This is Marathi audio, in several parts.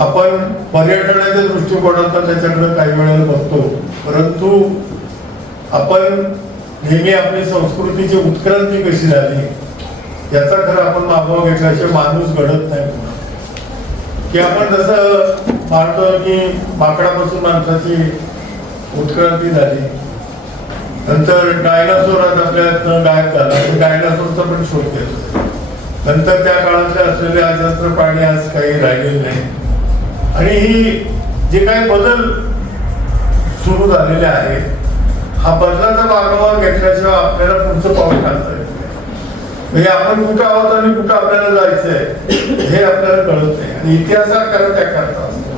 आपण पर्यटनाच्या दृष्टिकोनातून त्याच्याकडे काही वेळेला बघतो, परंतु आपण नेहमी आपली संस्कृतीची उत्क्रांती कशी झाली याचा खरं आपण मागोवा घेतल्याशिवाय माणूस घडत नाही. की आपण जसं मानतो की माकडापासून माणसाची उत्क्रांती झाली, नंतर डायनासोरात आपल्यात गायब झाला, डायनासोरचा पण शोध घेतला. नंतर त्या काळातले असलेले अजस्त्र प्राणी आज काही राहिलेले नाही. आणि ही जे काही बदल सुरू झालेले आहेत, हा बदलाचा मागोवा घेतल्याशिवाय आपल्याला पुढचं पाऊल टाकता येत नाही. म्हणजे आपण कुठं आहोत आणि कुठं आपल्याला जायचंय हे आपल्याला कळत नाही. आणि इतिहासाकार त्या करता असतो.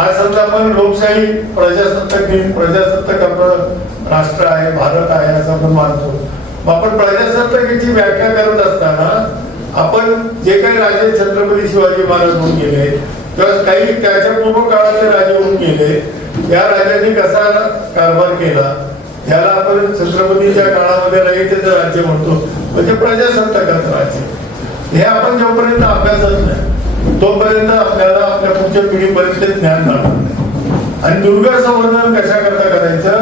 आज समजा आपण लोकशाही प्रजासत्ताक आपलं राष्ट्र आहे, भारत आहे असं आपण मानतो. आपण प्रजासत्ताकाची व्याख्या करत असताना आपण जे काही राजे छत्रपती शिवाजी महाराज होऊन गेले किंवा काही त्याच्या पूर्व काळातले राजे होऊन गेले, या राजांनी कसा कारभार केला याला आपण छत्रपतीच्या काळामध्ये रयतेचं राज्य म्हणतो, म्हणजे प्रजासत्ताकाचं राज्य. हे आपण जोपर्यंत अभ्यासच नाही तोपर्यंत आपल्याला आपल्या पुढच्या पिढीपर्यंत ज्ञान मिळणार नाही. आणि दुर्गा संवर्धन कशा करता करायचं,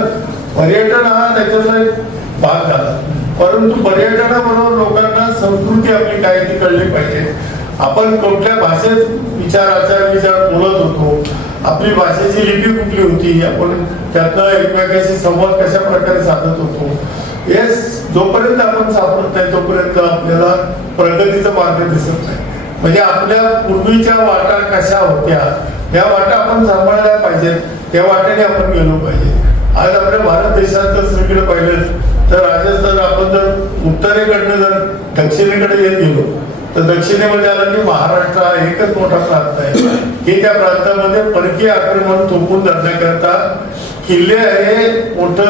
पर्यटन हा त्याच्यातला एक भाग झाला, परंतु पर्यटनाबरोबर लोकांना संस्कृती आपली काय ती कळली पाहिजे. आपण कुठल्या भाषेत विचार बोलत होतो, आपली भाषेची लिपी कुठली होती, आपण त्यातनं एकमेकांशी संवाद कशा प्रकारे साधत होतो, हे जोपर्यंत आपण सापडत नाही तोपर्यंत आपल्याला प्रगतीचा मार्ग दिसत नाही. म्हणजे आपल्या पूर्वीच्या वाटा कशा होत्या या वाटा आपण सांभाळल्या पाहिजेत, त्या वाट्याने आपण गेलो पाहिजे. आज आपल्या भारत देशात जर सगळीकडे पाहिलं तर राजस्थान, आपण जर उत्तरेकडनं जर दक्षिणेकडे येत गेलो तर दक्षिणेमध्ये आलं की महाराष्ट्र हा एकच मोठा प्रांत आहे की त्या प्रांतामध्ये परकीय आक्रमण थोपून धरण्याकरता किल्ले हे मोठं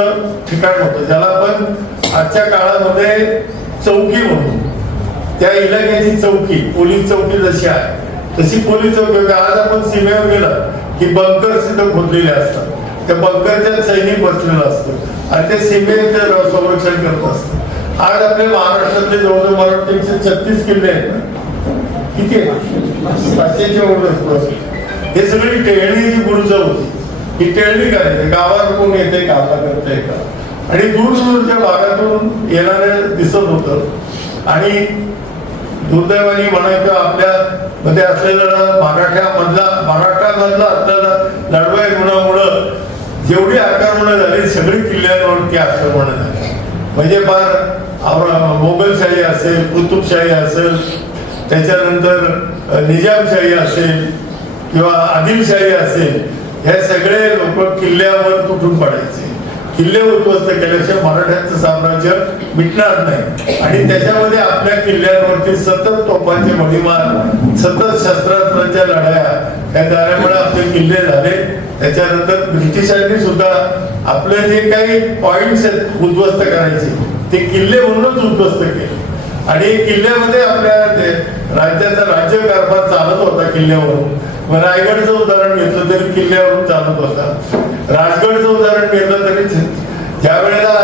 ठिकाण होतं, ज्याला आपण आजच्या काळामध्ये चौकी म्हणतो. त्या इलाक्याची चौकी, पोलीस चौकी जशी आहे तशी पोलीस चौकी होती. आज आपण सीमेवर गेला की बंकर तिथं खोदलेले असतात, त्या बंकरच्या सैनिक बसलेलं असतं आणि ते सीमेचं संरक्षण करत असतं. आज आपल्या महाराष्ट्रातले जवळजवळ मला वाटतं 136 किल्ले आहेत. किती आहे? 500 हे सगळी टेहळीची बुरुज होती. ही टेहळी करायची, गावात कोण येते कामला करता का, आणि दूरदूरच्या भागातून येणारे दिसत होतं. आणि दुर्दैवाने म्हणायचं आपल्या मध्ये असलेलं महाराष्ट्रामधला आपल्याला लढवाई गुणामुळं जेवढी आक्रमणं झाली सगळी किल्ल्यांवरती आक्रमणं झाली. म्हणजे मोगलशाही असेल, कुतुबशाही असेल, त्याच्यानंतर निजामशाही असेल किंवा आदिलशाही असेल, हे सगळे लोक किल्ल्यावर तुटून पडायचे. किल्ले उद्ध्वस्त केल्याशिवाय मराठ्यांचं साम्राज्य मिटणार नाही. आणि त्याच्यामध्ये आपल्या किल्ल्यांवरती सतत तोफांचे भडीमार, सतत शस्त्रास्त्रांच्या लढाया या झाल्यामुळे आपले किल्ले झाले. त्याच्यानंतर ब्रिटिशांनी सुद्धा आपले जे काही पॉइंट्स आहेत उद्ध्वस्त करायचे ते किल्ले म्हणूनच उद्ध्वस्त केले. आणि किल्ल्यामध्ये आपल्या राज्याचा राज्यकारभार चालत होता किल्ल्यावरून. रायगडचं उदाहरण घेतलं तरी किल्ल्यावरून चालत होता. राजगडचं उदाहरण घेतलं तरी ज्या वेळेला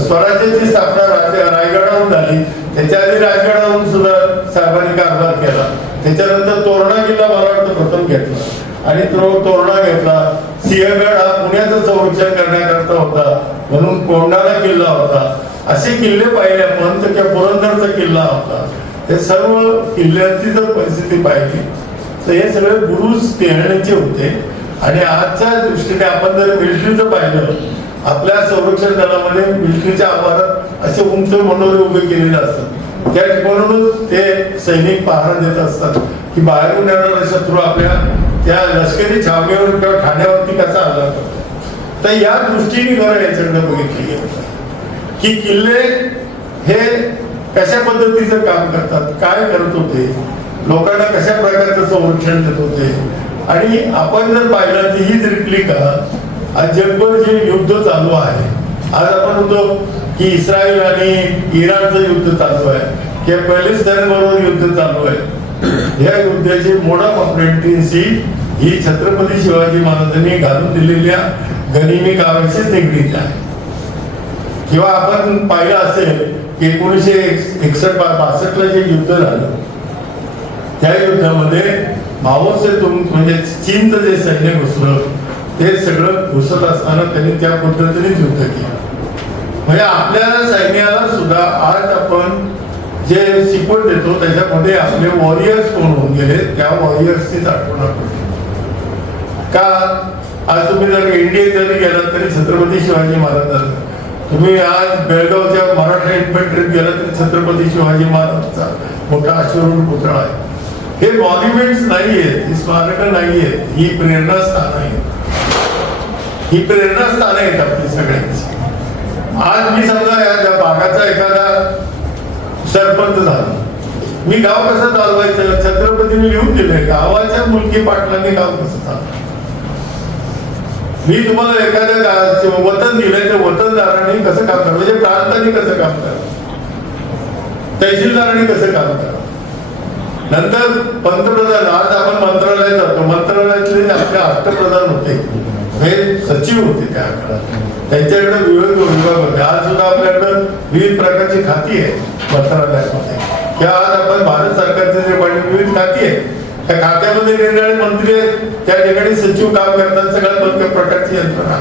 स्वराज्याची स्थापना रायगडावरून झाली त्याच्या आधी राजगडावरून सुद्धा साहेबांनी कारभार केला. त्याच्यानंतर तोरणा किल्ला मला वाटतं प्रथम घेतला आणि तोरणा घेतला. सिंहगड हा पुण्याचं संरक्षण करण्याकरता होता म्हणून कोंढाणा किल्ला होता. असे किल्ले पाहिले आपण. तर त्या पुरंदरचा किल्ला होता. हे सर्व किल्ल्यांची जर परिस्थिती पाहिली तर हे सगळे बुरुज टेहळणीचे होते. आणि आजच्या दृष्टीने आपण जर मिलिटरीचं पाहिलं, आपल्या संरक्षण दलामध्ये मिलिटरीच्या आवारात असे उंच मनोरे उभे केलेले असतात. त्या ठिकाणूनच ते सैनिक पहारा देत असतात की बाहेरून येणारा शत्रू आपल्या त्या लष्करी छावणीवर किंवा ठाण्यावरती कसा हल्ला करतो. तर या दृष्टीने खरं याच्याकडे बघितली गेलं की किल्ले हे कशा पद्धतीचं काम करतात, काय करत होते, लोकांना कशा प्रकारचं संरक्षण देत होते. आणि आपण जर पाहिलं की हीच रिप्लिका आज जगभर जे युद्ध चालू आहे. आज आपण म्हणतो की इस्रायल आणि इराणचं युद्ध चालू आहे किंवा पॅलेस्टाईन बरोबर युद्ध चालू आहे. या युद्धाची मोड ऑफ अप्रेंटिसही ही छत्रपती शिवाजी महाराजांनी घालून दिलेल्या गनिमी कामाशीच निगडीत आहे. किंवा आपण पाहिलं असेल की 1961-62 जे युद्ध झालं त्या युद्धामध्ये माओसेतून म्हणजे चीनचं जे सैन्य घुसलं ते सगळं घुसत असताना त्यांनी त्या पद्धतीनेच युद्ध केलं. म्हणजे आपल्या सैन्याला सुद्धा आज आपण जे शिकवण देतो त्याच्यामध्ये आपले वॉरियर्स कोण होऊन गेले त्या वॉरियर्सचीच आठवण आपण का. आज तुम्ही जर इंडियेत जरी गेलात तरी छत्रपती शिवाजी महाराज, तुम्ही आज बेळगावच्या मराठा इन्फंट्रीत गेलात तरी छत्रपती शिवाजी महाराजांचा मोठा अश्वरूढ पुतळा आहे. हे मॉन्युमेंट्स नाहीयेत, ही स्मारकं नाहीयेत, ही प्रेरणास्थान आहे. ही प्रेरणास्थान आहेत आपली सगळ्यांची. आज मी समजा या भागाचा एखादा सरपंच झाला, मी गाव कसं चालवायचं छत्रपतीने लिहून दिलंय, गावाच्या मुलगी पाटलांनी गाव कसं चालवायचं. मी तुम्हाला एखाद्या वतन दिलंय तर वतनदारांनी कसं काम करा, म्हणजे प्रांतांनी कसं काम करा, तहसीलदारांनी कसं काम करा. नंतर पंतप्रधान, आज आपण मंत्रालयात जातो, मंत्रालयातले आपले अष्टप्रधान होते, हे सचिव होते त्या काळात, त्यांच्याकडे विविध विभाग होते. आज सुद्धा आपल्याकडे विविध प्रकारची खाती आहेत मंत्रालयामध्ये, किंवा आज आपण भारत सरकारचे जे विविध खाती आहेत त्या खात्यामध्ये निर्णय मंत्री त्या ठिकाणी सचिव काम करतात. सगळ्या प्रकारची यंत्रणा.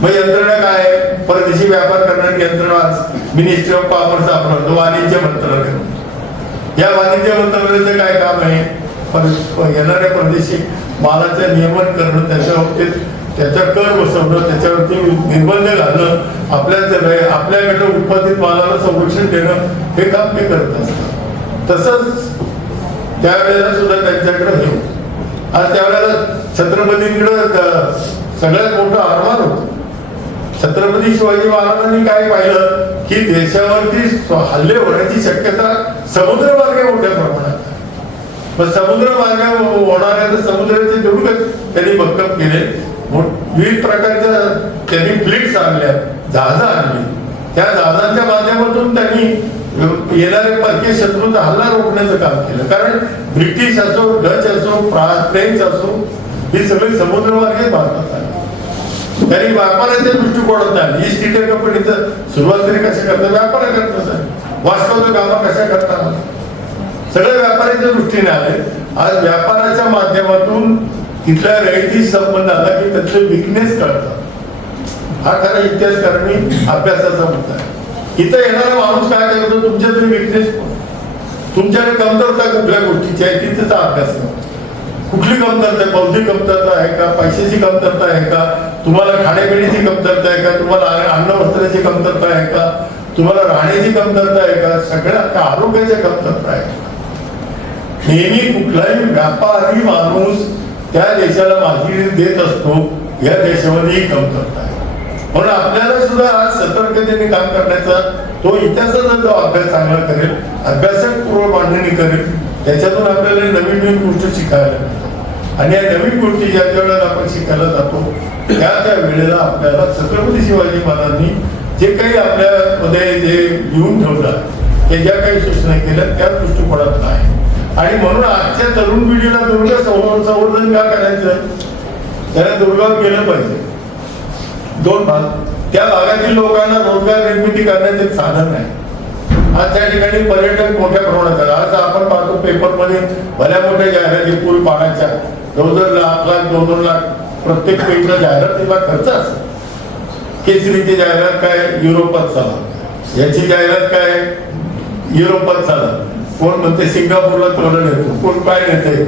मग यंत्रणा काय आहे, परदेशी व्यापार करणारी यंत्रणा मिनिस्ट्री ऑफ कॉमर्स आपण वाणिज्य मंत्रालय. या वाणिज्य मंत्रालयाचं काय काम आहे, येणाऱ्या परदेशी मालाचं नियमन करणं, त्याच्या कर बसवणं, त्याच्यावरती निर्बंध घालणं, आपल्याकडे उत्पादित मालाला संरक्षण देणं, हे काम ते करत असतात. तसंच त्यावेळेला सुद्धा त्यांच्याकडे हे आज त्यावेळेला छत्रपतींकडे सगळ्यात मोठं आव्हान होतं. छत्रपती शिवाजी महाराजांनी काय पाहिलं की देशावरती हल्ले होण्याची शक्यता समुद्रमार्गे मोठ्या प्रमाणात, पण समुद्रमार्गे होणाऱ्या समुद्राचे दुर्ग त्यांनी भक्कम केले. विविध प्रकारच्या त्यांनी फ्लीट्स आणल्या, जहाजं आणली. त्या जहाजांच्या माध्यमातून त्यांनी येणारे परकीय शत्रूचा हल्ला रोखण्याचं काम केलं. कारण ब्रिटिश असो, डच असो, फ्रेंच असो, ही सगळी समुद्रमार्गे भारतात आली. त्यांनी व्यापाराच्या दृष्टिकोनात आली. ईस्ट इंडिया कंपनीचं सुरुवात तरी कशा करतात, व्यापार करतात. वास्तव गावा कशा करतात, सगळे व्यापाराच्या दृष्टीने आले. आज व्यापाराच्या माध्यमातून तिथल्या रहिती संबंध आला की त्यातले विकनेस कळतात. हा खरा इतिहासकारणी अभ्यासाचा मुद्दा आहे. इथं येणारा माणूस काय करतो, तुमच्या तरी विकनेस, तुमच्याकडे कमतरता कुठल्या गोष्टीची आहे ती त्याचा अभ्यास करतो. कुठली कमतरता आहे, बौद्धिक कमतरता आहे का, पैशाची कमतरता आहे का, तुम्हाला खाण्यापिण्याची कमतरता आहे का, तुम्हाला अन्न वस्त्राची कमतरता आहे का, तुम्हाला राहण्याची कमतरता आहे का, सगळ्या आरोग्याच्या कमतरता आहे. नेहमी कुठलाही व्यापारी माणूस त्या देशाला माहिती देत असतो, या देशामध्ये ही कमतरता आहे. म्हणून आपल्याला सुद्धा आज सतर्कतेने काम करण्याचा, तो इतिहासाचा जो अभ्यास चांगला करेल, अभ्यासपूर्व मांडणी करेल, त्याच्यातून आपल्याला नवीन नवीन गोष्टी शिकायला मिळतात. आणि या नवीन गोष्टी ज्या वेळेला आपण शिकायला जातो त्या वेळेला आपल्याला छत्रपती शिवाजी महाराजांनी जे काही आपल्यामध्ये जे लिहून ठेवलं, ते ज्या काही सूचना केल्या त्या दृष्टिकोनात आहे. आणि म्हणून आजच्या तरुण पिढीला दुर्ग संवर्धन का करायचं, त्याला दुर्गावर गेलं पाहिजे. दोन भाग, त्या भागातील लोकांना रोजगार निर्मिती करण्याचे एक साधन आहे. आज त्या ठिकाणी पर्यटक मोठ्या प्रमाणात आहे. आज आपण पाहतो पेपरमध्ये भल्या मोठ्या जाहिराती पूल पाण्याच्या, जवळजवळ लाख 2-2 लाख प्रत्येक पेजला जाहिरातीला खर्च असतो. केसरीची जाहिरात काय, युरोपात चला, याची जाहिरात काय, युरोपात चला, कोण म्हणते सिंगापूरला तोरण येतो, कोण काय नेते,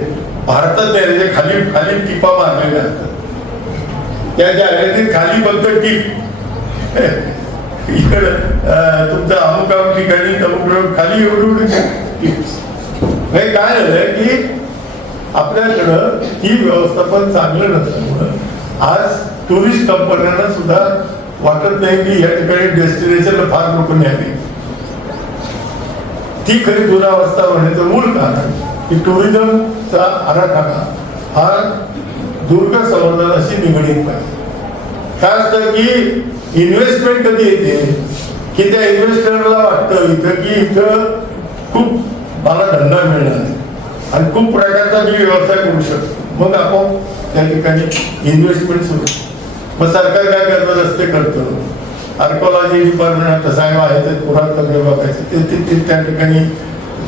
भारतात नाही, खाली खाली टिपा मारलेल्या असतात. त्या जाहिरातीत खाली फक्त टीप, इकडं तुमचं अमुक अमुक ठिकाणी अमुक खाली एवढी टिप्स. हे काय झालंय की आपल्याकडं ही व्यवस्थापन चांगलं नसल्यामुळं आज टुरिस्ट कंपन्यांना सुद्धा वाटत नाही की या ठिकाणी डेस्टिनेशनला फार लोक न्यावी. ती खरी दुरावस्था होण्याचं मूळ कारण की टुरिझमचा आराखडा हा दुर्ग संवर्धनाशी निगडीत पाहिजे. काय असतं की इन्व्हेस्टमेंट कधी येते की त्या इन्व्हेस्टरला वाटतं इथं की इथं खूप मला धंदा मिळणार आहे आणि खूप प्रकारचा मी व्यवसाय करू शकतो, मग आपण त्या ठिकाणी इन्व्हेस्टमेंट सुरू. मग सरकार काय करतं, रस्ते करतं, आर्कोलॉजी डिपार्टमेंट साहेब आहे ते पुरातत्व बघायचे, ते त्या ठिकाणी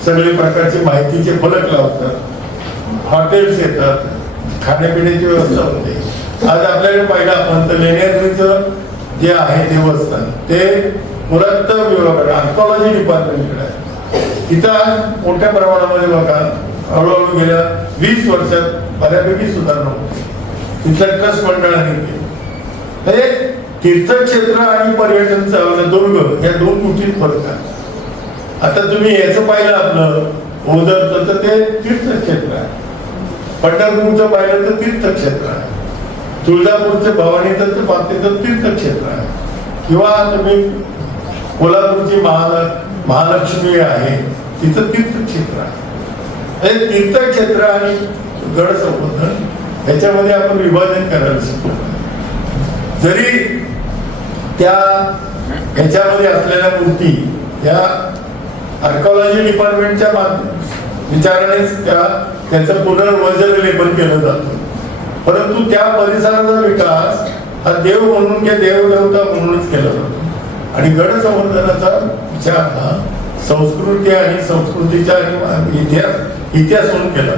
सगळे प्रकारचे माहितीचे फलक लावतात. हॉटेल्स येतात, खाण्यापिण्याची व्यवस्था होते. आज आपल्याकडे पाहिलं आपण तर लेण्याद्रीचं जे आहे देवस्थान ते पुरातत्व विभाग आर्किओलॉजी डिपार्टमेंटकडे आहे. तिथं आज मोठ्या प्रमाणामध्ये बघा हळूहळू गेल्या 20 वर्षात बऱ्यापैकी सुधारणा होती. तिथल्या ट्रस्ट मंडळाने केली. हे तीर्थक्षेत्र आणि पर्यटन दुर्ग या दोन गोष्टीत फरक आहे. आता तुम्ही याचं पाहिलं आपलं ओझरचं तर ते तीर्थक्षेत्र आहे. पंढरपूरचं पाहिलं तर तीर्थक्षेत्र आहे. तुळजापूरचं भवानीचं बाबतीचं तीर्थक्षेत्र आहे. किंवा तुम्ही कोल्हापूरची महालक्ष्मी आहे तिथं तीर्थक्षेत्र आहे. हे तीर्थक्षेत्र आणि गड संवर्धन याच्यामध्ये आपण विभाजन करायला शिकलो. जरी त्या ह्याच्यामध्ये असलेल्या मूर्ती या आर्किओलॉजी डिपार्टमेंटच्या विचारानेच त्याचं पुनर्वजनलेपन केलं जातं. परंतु त्या परिसराचा विकास हा देव म्हणून किंवा देवदेवता म्हणूनच केला जातो. आणि गड संवर्धनाचा विचार हा संस्कृती आणि संस्कृतीचा इतिहास म्हणून केला.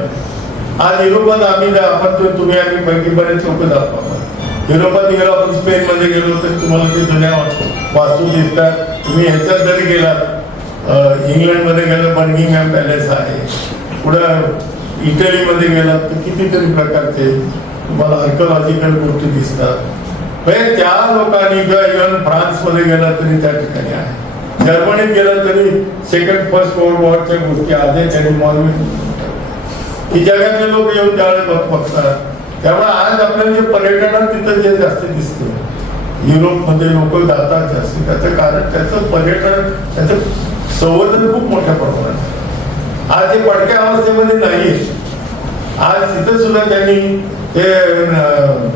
आज युरोपात आपण तुम्ही आम्ही पैकी बरेच लोक जातो. युरोपात गेलो आपण, स्पेन मध्ये गेलो तर तुम्हाला ते जुन्या वास्तू दिसतात. तुम्ही ह्याच्यात जरी गेलात, इंग्लंडमध्ये गेलं बर्मिंगहॅम पॅलेस आहे, पुढं इटलीमध्ये गेलात तर कितीतरी प्रकारचे तुम्हाला आर्किओलॉजिकल गोष्टी दिसतात. त्या लोकांनी इव्हन फ्रान्समध्ये गेला तरी त्या ठिकाणी आहे. जर्मनीत गेला तरी फर्स्ट वर्ल्ड वॉरच्या गोष्टी आजही त्यांनी की जगातले लोक येऊन त्यावेळेस बघतात. त्यामुळे आज आपल्याला जे पर्यटनात तिथं जे जास्त दिसतं, युरोपमध्ये लोक जातात जास्त, त्याचं कारण त्याचं पर्यटन त्याचं संवर्धन खूप मोठ्या प्रमाणात आहे. आज हे पडक्या अवस्थेमध्ये नाही. आज तिथं सुद्धा त्यांनी ते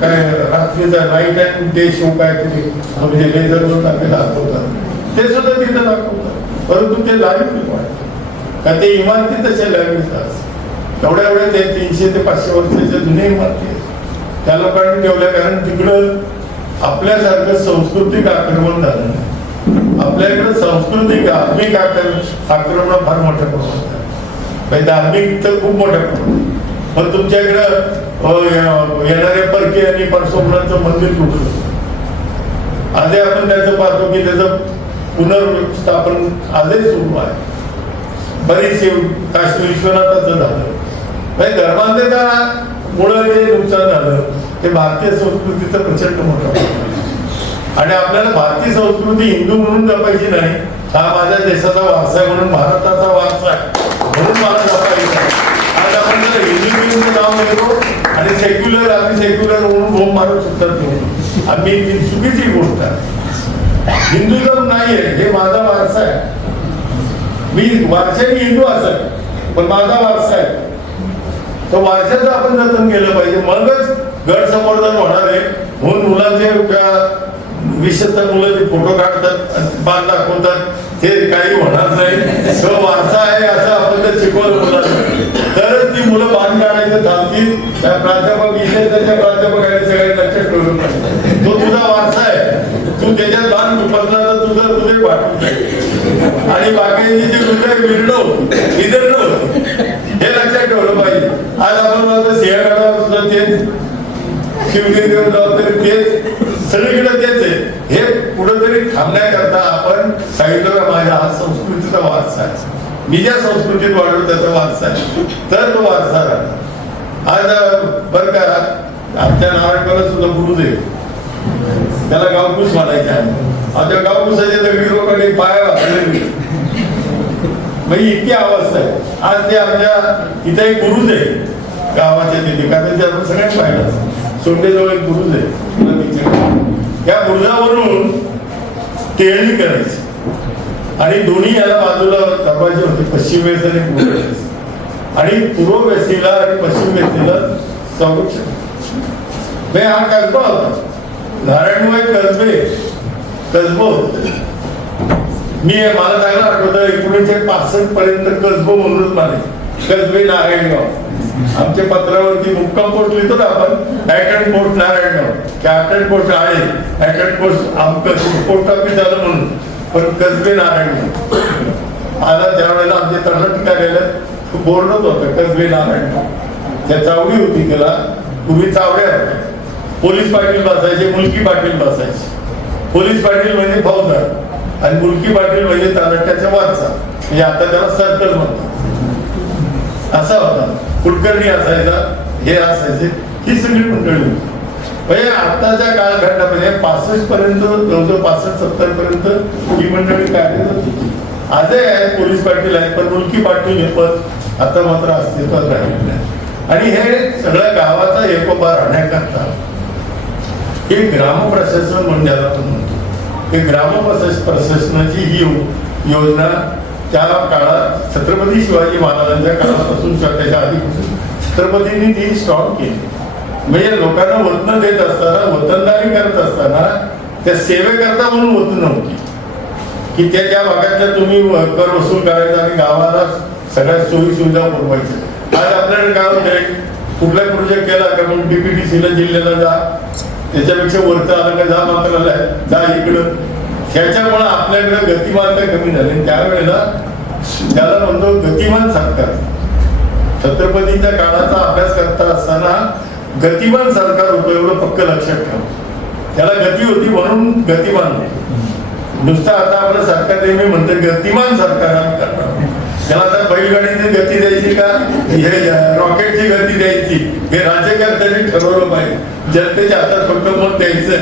काय रात्रीचा नाईट अँड डे शो काय तरी म्हणजे लेझरवर दाखवतात ते सुद्धा तिथं दाखवतात. परंतु ते लाईव्ह का ते इमारती तशा लाईव्ह एवढ्या एवढ्या ते 300 ते 500 वर्षाच्या जुन्या इमारती आहेत. त्या लोकांनी ठेवल्या कारण तिकडं आपल्यासारखं सांस्कृतिक आक्रमण झालं नाही. आपल्याकडे सांस्कृतिक धार्मिक आक्रमण फार मोठ्या प्रमाणात आहे. धार्मिक तर खूप मोठ्या प्रमाणात. पण तुमच्याकडं येणाऱ्या परकी आणि परशुरामाचं मंदिर तुटलं. आजही आपण त्याचं पाहतो की त्याचं पुनर्स्थापन आजही सुरू आहे. बरीचशी काशी विश्वनाथाचं झालं. धर्मांतरामुळे जे नुकसान झालं ते भारतीय संस्कृतीचं प्रचंड मोठं. आणि आपल्याला भारतीय संस्कृती हिंदू म्हणून जपायची नाही. हा माझ्या देशाचा वारसा आहे म्हणून भारताचा वारसा आहे म्हणून मला जपायचा आहे. आज आपण हिंदू नाव घेतो आणि सेक्युलर आम्ही सेक्युलर म्हणून भोम मारू शकतात. आम्ही ती चुकीची गोष्ट आहे. हिंदुजम नाही आहे, हे माझा वारसा आहे. मी वारशाने हिंदू असेल पण माझा वारसा आहे. तो वारशाचं आपण जतन केलं पाहिजे. मगच गड संवर्धन होणार आहे. म्हणून मुलांचे विशेषतः मुलं ते फोटो काढतात, बांध दाखवतात, ते काही होणार नाही. तो वारसा आहे असं आपण जर शिकवलं मुलांना तरच ती मुलं बांध काढायचं थांबतील. प्राध्यापक इतिहासाच्या प्राध्यापकाने सगळे लक्षात ठेवलं पाहिजे. तो तुझा वारसा आहे, तू त्याच्यात बांध खुपसला तर तुझं हृदय पाठवून जाईल. आणि बाकीची जी हृदय विदर्ण होती हे लक्षात ठेवलं पाहिजे. आज आपण सिंहगडावर सुद्धा तेच, शिवगिरीवर जाऊ तरी तेच, सगळीकडे तेच आहे. हे कुठंतरी थांबण्याकरता आपण सांगितलं माझ्या हा संस्कृतीचा वारसा आहे, मी ज्या संस्कृतीत वाढलो त्याचा वारसा आहे, तर तो वारसा राहणार. आज बरं का आमच्या नारायणगावला सुद्धा गुरुज आहे, त्याला गावपूस म्हणायचे. आता गावपूसाच्या दगडी लोकांनी पाया घातले म्हणजे इतकी अवस्था आहे. आज ते आमच्या इथे एक गुरुज आहे गावाच्या तिथे, का त्याचे आपण सगळ्यांनी पाहिलं. सोंडेजवळ एक गुरुज आहे. त्या गुरुजावरून टेळणी करायची आणि दोन्ही याला बाजूला दरवाजे होते, पश्चिम वेस आणि पूर्व वेस. आणि पूर्व वेसीला आणि पश्चिम वेसीला संरक्षण. हा कसबा होता नारायणवाई कसबो. मी मला चांगलं आठवतं 1965 पर्यंत कसबो म्हणूनच माने कसबे नारायणगाव. आमच्या पत्रावरती मुक्काम पोस्ट लिहितो ना आपण, attend post Narayangaon, attend post आहे, अटेंड पोस्ट आमचं पोस्ट ऑफिस झालं म्हणून, पण कसबे नारायणगाव. आता त्यावेळेला आमच्या तळाटी कार्यालयात बोर्डच होतं कसबे नारायणगाव. त्या चावडी होती त्याला, पूर्वी चावड्या होत्या. पोलीस पाटील बसायचे, मुलकी पाटील बसायचे. पोलीस पाटील म्हणजे फौजदार आणि मुलकी पाटील म्हणजे तलाठ्याचा वारसा, म्हणजे आता त्याला सर्कल म्हणतात. असा होता. कुलकर्णी असायचा, हे असायचे, ही सगळी मंडळी होती. म्हणजे आताच्या कालखंडामध्ये 65 पर्यंत, जवळजवळ 65-70 पर्यंत ही मंडळी कार्यरत होती. आजही आहेत पोलीस पाटील आहेत, पण मुलकी पाटील हे पद आता मात्र अस्तित्वात राहिलेलं आहे. आणि हे सगळ्या गावाचा एकोपा राहण्याकरता हे ग्राम प्रशासन मंडळाला पण म्हणतो. हे ग्राम प्रशासनाची ही योजना त्या काळात छत्रपती शिवाजी महाराजांच्या काळापासून त्याच्या आधीपासून छत्रपतींनी ती स्टॉप केली. म्हणजे लोकांना वतन देत असताना, वतनदारी करत असताना त्या सेवेकरता म्हणून वतन नव्हती की त्या भागातल्या तुम्ही कर वसूल करायचा आणि गावाला सगळ्या सोयी सुविधा पुरवायच्या. आज आपल्याकडे काय होतंय, कुठला प्रोजेक्ट केला का मग DPTC ला जिल्ह्याला जा, त्याच्यापेक्षा वरचं आलं का जा मंत्रालयात जा इकडं. ह्याच्यामुळे आपल्याकडे गतिमानता कमी झाली. त्यावेळेला त्याला म्हणतो गतिमान सरकार. छत्रपतींच्या काळाचा अभ्यास करता असताना गतिमान सरकार होतं, एवढं पक्क लक्षात ठेवा. त्याला गती होती म्हणून गतिमान नाही. नुसतं आता आपलं सरकार नेहमी म्हणतं गतिमान सरकार आम्ही करणार. त्याला आता बैलगाडीची गती द्यायची का हे रॉकेटची गती द्यायची, हे राज्यकर्त्यांनी ठरवलं पाहिजे. जनतेच्या हातात फक्त मत द्यायचं,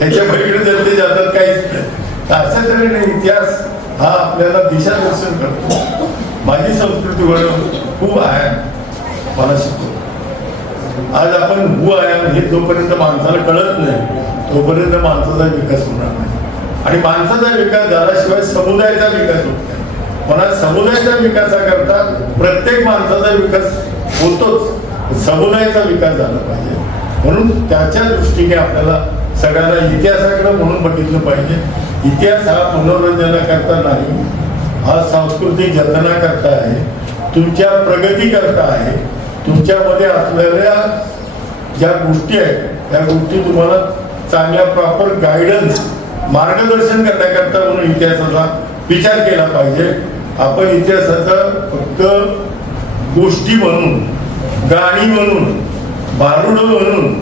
त्याच्या पलीकडे जनतेच्या हातात काहीच नाही. अशा तऱ्हेने इतिहास हा आपल्याला दिशादर्शन करतो. माझी संस्कृती खूप आहे मला शिकतो. आज आपण हू आहे हे जोपर्यंत माणसाला कळत नाही तोपर्यंत माणसाचा विकास होणार नाही. आणि माणसाचा विकास झाल्याशिवाय समुदायाचा विकास होत नाही. पण समुदायाच्या विकासाकरता प्रत्येक माणसाचा विकास होतोच, समुदायाचा विकास झाला पाहिजे. म्हणून त्याच्या दृष्टीने आपल्याला सगळ्यांना इतिहासाकडे म्हणून बघितलं पाहिजे. इतिहास हा मनोरंजनाकरता नाही, हा सांस्कृतिक जतनाकरता आहे, तुमच्या प्रगती करता आहे. तुमच्यामध्ये असलेल्या ज्या गोष्टी आहेत त्या गोष्टी तुम्हाला चांगल्या प्रॉपर गायडन्स, मार्गदर्शन करण्याकरता म्हणून इतिहासाचा विचार केला पाहिजे. आपण इतिहासाचा फक्त गोष्टी म्हणून, गाणी म्हणून, भारुड म्हणून,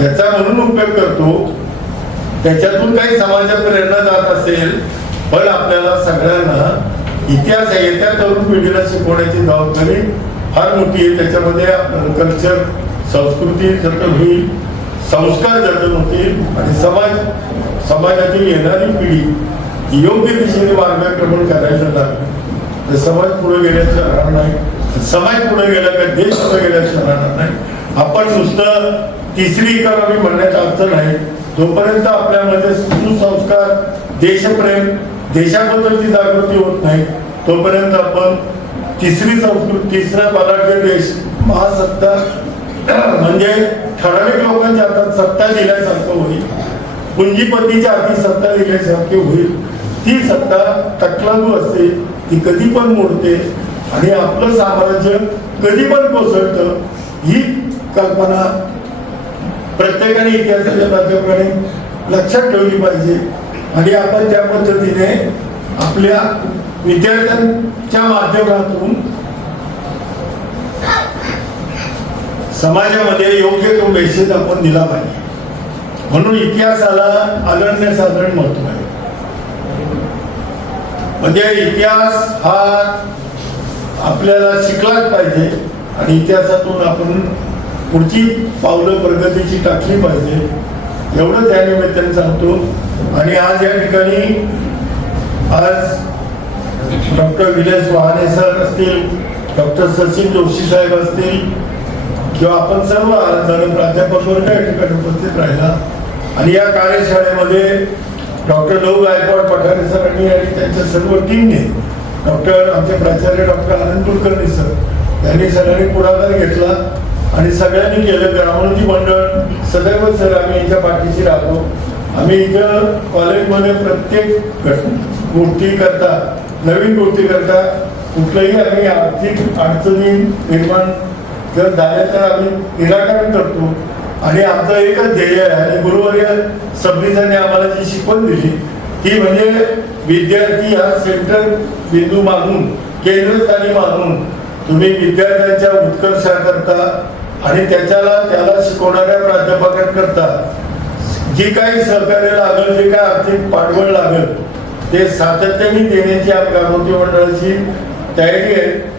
याचा म्हणून उपयोग करतो. त्याच्यातून काही समाजात प्रेरणा जात असेल, पण आपल्याला सगळ्यांना इतिहास येत्या तरुण पिढीला शिकवण्याची जबाबदारी फार मोठी आहे. त्याच्यामध्ये कल्चर, संस्कृती जतन होईल, संस्कार जतन होतील आणि समाजातील येणारी पिढी योग्य दिशेने मार्गक्रमण करायला लागली तर समाज पुढे गेल्याचं राहणार नाही. समाज पुढे गेला का देश पुढे गेल्याचं राहणार नाही. आपण नुसतं तिसरी इकॉनॉमी म्हणण्याचा अर्थ नाही. जोपर्यंत आपल्यामध्ये सुसंस्कार, देशप्रेम, देशाबद्दलची जागृती होत नाही तोपर्यंत आपण तिसरी संस्कृती, तिसरा बलाढ्य देश, महासत्ता म्हणजे ठराविक लोकांच्या हातात सत्ता दिल्यासारखं होईल, पुंजीपतीच्या हाती सत्ता दिल्यासारखी होईल. ती सत्ता टकलादू असते, ती कधी पण मोडते आणि आपलं साम्राज्य कधी पण कोसळतं. ही कल्पना प्रत्येकाने इतिहासाच्या प्राध्यापकाने लक्षात ठेवली पाहिजे आणि आपण त्या पद्धतीने आपल्या विद्यार्थ्यांच्या माध्यमातून समाजामध्ये योग्य तो मेसेज आपण दिला पाहिजे. म्हणून इतिहासाला अनन्यसाधारण महत्व आहे. म्हणजे इतिहास हा आपल्याला शिकलाच पाहिजे आणि इतिहासातून आपण पुढची पावलं प्रगतीची टाकली पाहिजे, एवढं त्या निमित्ताने सांगतो. आणि आज या ठिकाणी आज डॉक्टर विलेस वहाने सर असतील, डॉक्टर सचिन जोशी साहेब असतील किंवा आपण सर्व प्राध्यापक वर्ग या ठिकाणी उपस्थित राहिला. आणि या कार्यशाळेमध्ये डॉक्टर लहू गायकवाड पठारे सरांनी आणि त्यांच्या सर्व टीमने, डॉक्टर आमचे प्राचार्य डॉक्टर आनंद कुलकर्णी सर यांनी सगळ्यांनी पुढाकार घेतला आणि सगळ्यांनी केलं. ग्रामोन्नती मंडळ सदैव सर आम्ही यांच्या पाठीशी राहतो. आम्ही इथं कॉलेजमध्ये प्रत्येक गोष्टी करता, नवीन गोष्टी करता, कुठलंही आम्ही आर्थिक अडचणी निर्माण जर झाल्या तर आम्ही निराकरण करतो. आणि आमचं एकच ध्येय आहे आणि गुरुवर्य सबनीसांनी आम्हाला जी शिकवण दिली ती म्हणजे विद्यार्थी हा सेंटर बिंदू मानून, केंद्रस्थानी मानून तुम्ही विद्यार्थ्यांच्या उत्कर्षाकरता आणि त्याला शिकवणाऱ्या प्राध्यापकांकरता जी काही सहकार्य लागेल, जे काही आर्थिक पाठबळ लागेल ते सातत्याने देण्याची ग्रामोद्योग मंडळाची तयारी आहे.